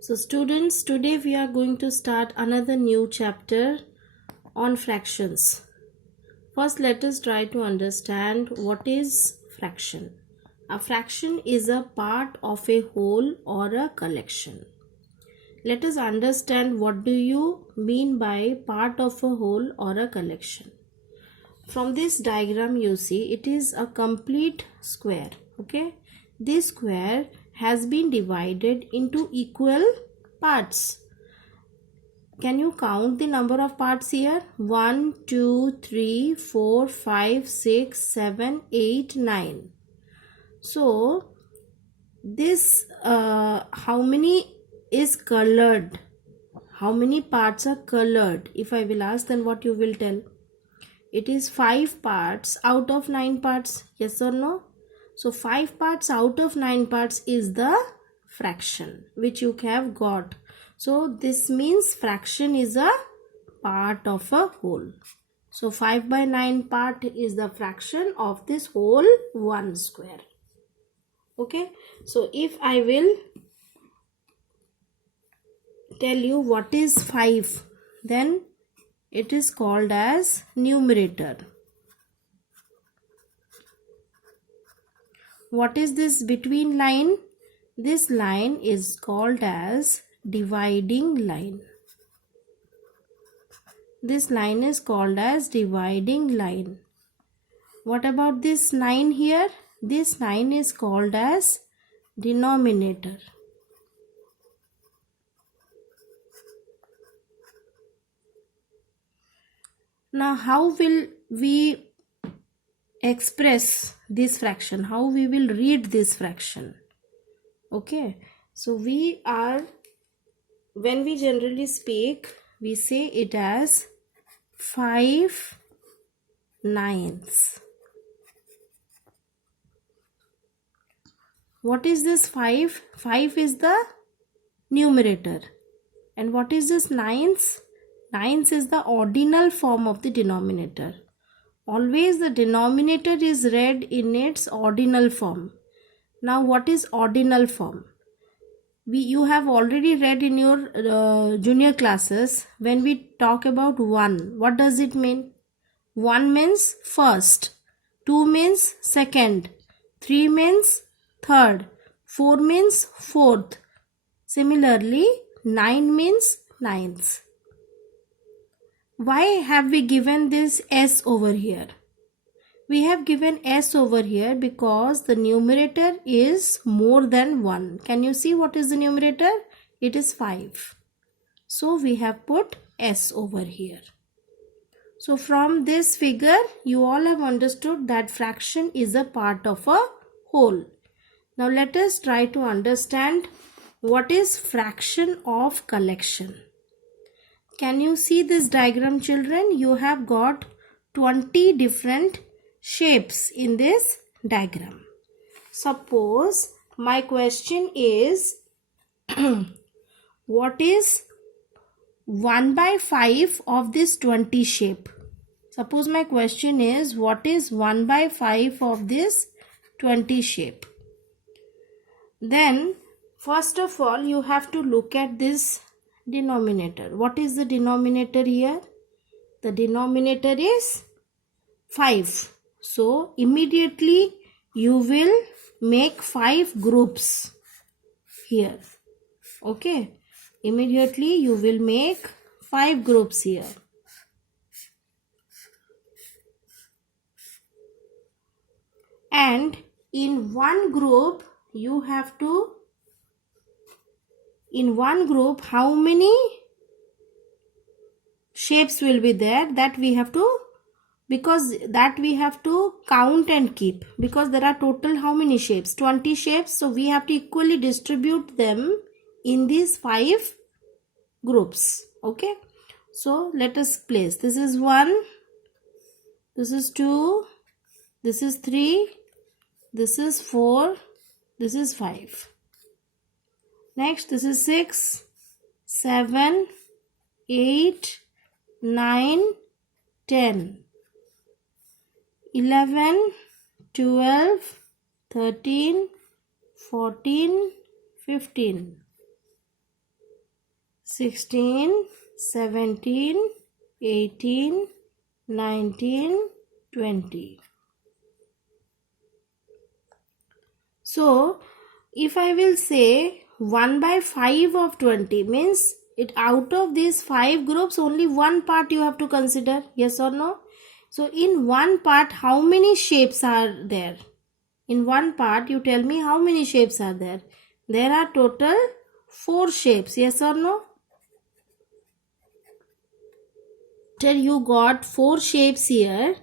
So students, today we are going to start another new chapter on fractions. First, let us try to understand what is fraction. A fraction is a part of a whole or a collection. Let us understand what do you mean by part of a whole or a collection. From this diagram you see it is a complete square. Okay, this square has been divided into equal parts. Can you count the number of parts here? 1, 2, 3, 4, 5, 6, 7, 8, 9. So this how many is colored? How many parts are colored? If I will ask, then what you will tell? It is 5 parts out of 9 parts. Yes or no? So 5 parts out of 9 parts is the fraction which you have got. So this means fraction is a part of a whole. So 5 by 9 part is the fraction of this whole 1 square. Okay. So if I will tell you what is 5, then it is called as numerator. What is this between line? This line is called as dividing line. This line is called as dividing line. What about this 9 here? This 9 is called as denominator. Now how will we express this fraction? How we will read this fraction? Okay, so when we generally speak, we say it as 5/9. What is this 5? 5 is the numerator. And what is this 9s? 9s is the ordinal form of the denominator. Always the denominator is read in its ordinal form. Now what is ordinal form? You have already read in your junior classes when we talk about 1. What does it mean? 1 means first, 2 means second, 3 means third, 4 means fourth. Similarly, 9 means ninth. Why have we given this S over here? We have given S over here because the numerator is more than 1. Can you see what is the numerator? It is 5. So we have put S over here. So from this figure, you all have understood that fraction is a part of a whole. Now let us try to understand what is fraction of collection. Can you see this diagram, children? You have got 20 different shapes in this diagram. Suppose my question is what is 1 by 5 of this 20 shape? Suppose my question is what is 1 by 5 of this 20 shape? Then first of all you have to look at this denominator. What is the denominator here? The denominator is 5. So immediately you will make 5 groups here. Okay. Immediately you will make 5 groups here. And in one group you have to, in one group how many shapes will be there, that we have to, because that we have to count and keep, because there are total how many shapes? 20 shapes. So we have to equally distribute them in these 5 groups. Okay, so let us place. This is 1, this is 2, this is 3, this is 4, this is 5. Next, this is 6, 7, 8, 9, 10, 11, 12, 13, 14, 15. 16, 17, 18, 19, 20. So if I will say 1 by 5 of 20 means it out of these 5 groups only one part you have to consider, yes or no? So in one part how many shapes are there? In one part you tell me how many shapes are there. There are total 4 shapes, yes or no? Till you got 4 shapes here.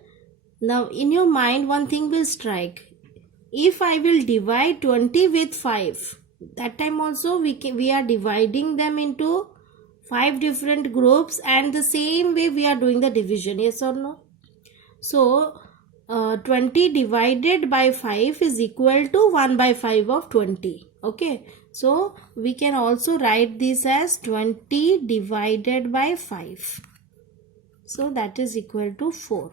Now in your mind one thing will strike. If I will divide 20 with 5, that time also we are dividing them into 5 different groups, and the same way we are doing the division, yes or no? So 20 divided by 5 is equal to 1 by 5 of 20. Okay, so we can also write this as 20 divided by 5. So that is equal to 4.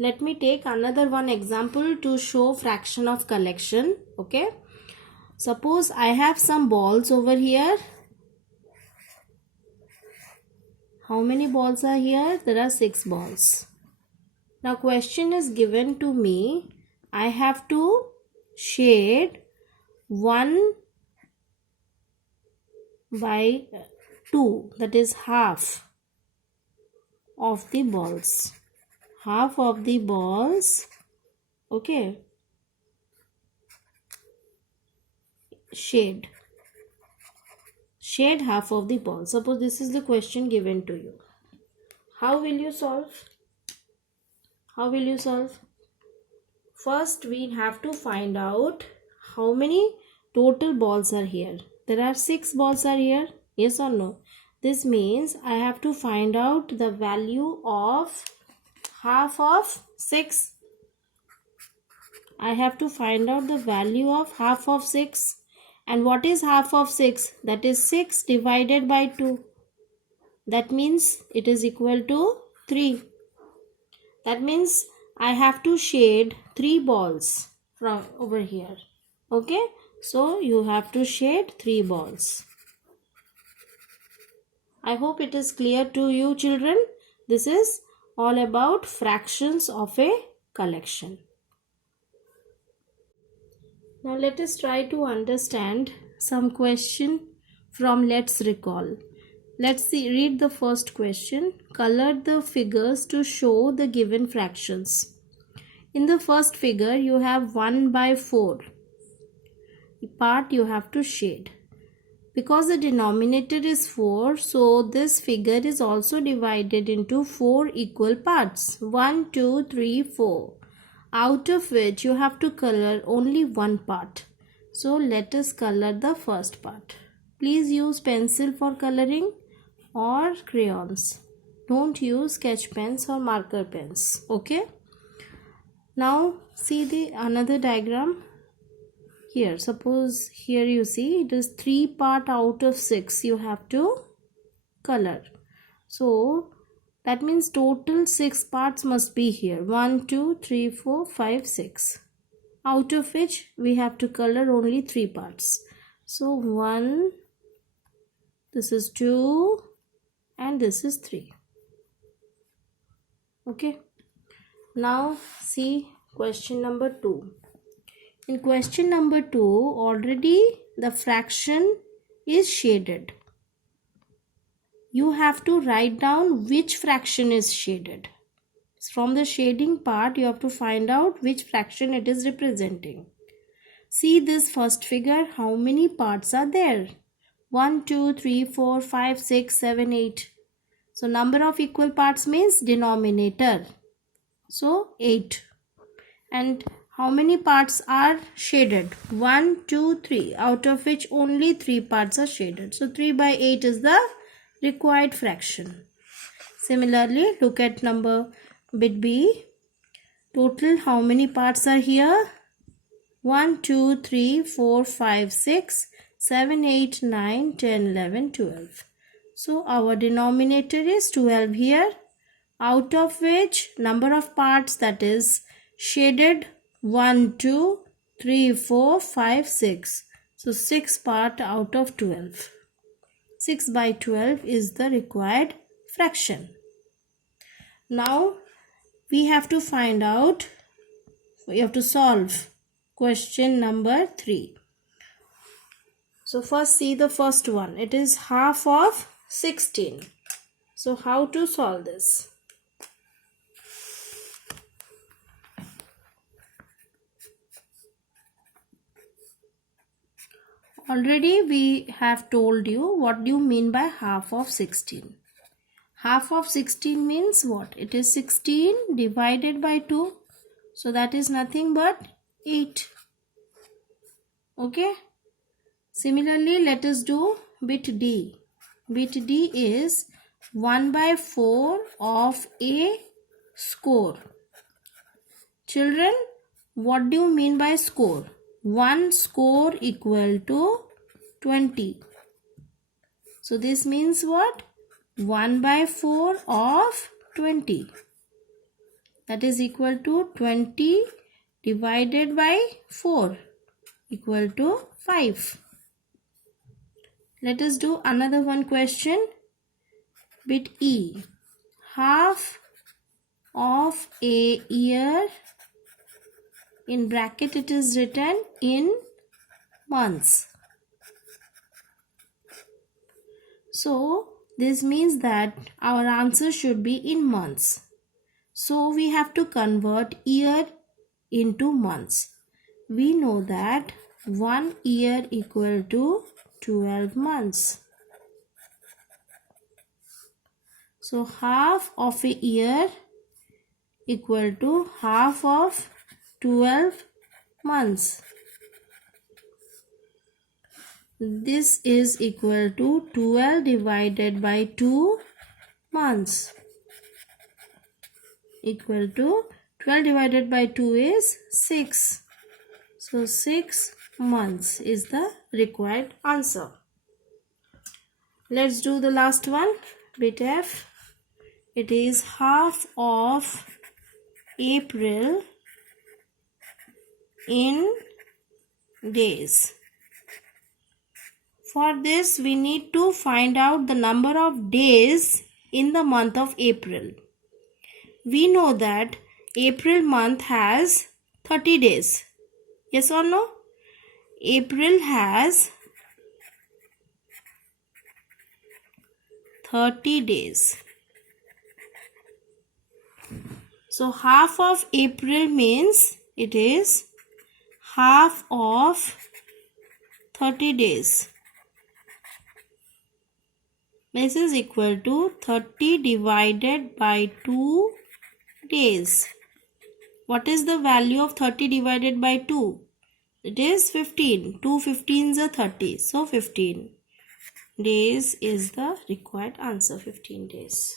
Let me take another one example to show fraction of collection. Okay, suppose I have some balls over here. How many balls are here? There are 6 balls. Now question is given to me. I have to shade 1 by 2, that is half of the balls. Half of the balls, okay, shade half of the ball. Suppose this is the question given to you. How will you solve? First we have to find out how many total balls are here. There are 6 balls are here, yes or no? This means I have to find out the value of half of 6. I have to find out the value of half of 6. And what is half of 6? That is 6 divided by 2. That means it is equal to 3. That means I have to shade 3 balls from over here. Okay, so you have to shade 3 balls. I hope it is clear to you, children. This is all about fractions of a collection. Now let us try to understand some question from Let's Recall. Let's read the first question. Color the figures to show the given fractions. In the first figure you have 1 by 4. The part you have to shade. Because the denominator is 4, so this figure is also divided into 4 equal parts. 1, 2, 3, 4. Out of which you have to color only one part. So let us color the first part. Please use pencil for coloring or crayons. Don't use sketch pens or marker pens. Okay. Now see the another diagram. Here, suppose here you see it is 3 part out of 6 you have to color. So that means total 6 parts must be here. 1, 2, 3, 4, 5, 6. Out of which we have to color only 3 parts. So 1, this is 2, and this is 3. Okay. Now see question number 2. In question number 2, already the fraction is shaded. You have to write down which fraction is shaded. From the shading part, you have to find out which fraction it is representing. See this first figure, how many parts are there? 1, 2, 3, 4, 5, 6, 7, 8. So number of equal parts means denominator. So 8. And how many parts are shaded? 1, 2, 3. Out of which only 3 parts are shaded. So 3 by 8 is the required fraction. Similarly, look at number bit B. Total how many parts are here? 1, 2, 3, 4, 5, 6, 7, 8, 9, 10, 11, 12. So our denominator is 12 here. Out of which number of parts, that is shaded, 1, 2, 3, 4, 5, 6. So 6 part out of 12. 6 by 12 is the required fraction. Now we have to find out, we have to solve question number 3. So first see the first one. It is half of 16. So how to solve this? Already we have told you what do you mean by half of 16. Half of 16 means what? It is 16 divided by 2. So that is nothing but 8. Okay. Similarly, let us do bit D. Bit D is 1 by 4 of a score. Children, what do you mean by score? 1 score equal to 20. So this means what? 1 by 4 of 20. That is equal to 20 divided by 4 equal to 5. Let us do another one question. Bit E. Half of a year, in bracket it is written in months. So this means that our answer should be in months. So we have to convert year into months. We know that 1 year equal to 12 months. So half of a year equal to half of 12 months. This is equal to 12 divided by 2 months. Equal to 12 divided by 2 is 6. So 6 months is the required answer. Let's do the last one. Bit F. It is half of April in days. For this we need to find out the number of days in the month of April. We know that April month has 30 days. Yes or no? April has 30 days. So half of April means it is half of 30 days. This is equal to 30 divided by 2 days. What is the value of 30 divided by 2? It is 15. 2 15s are 30. So 15 days is the required answer. 15 days.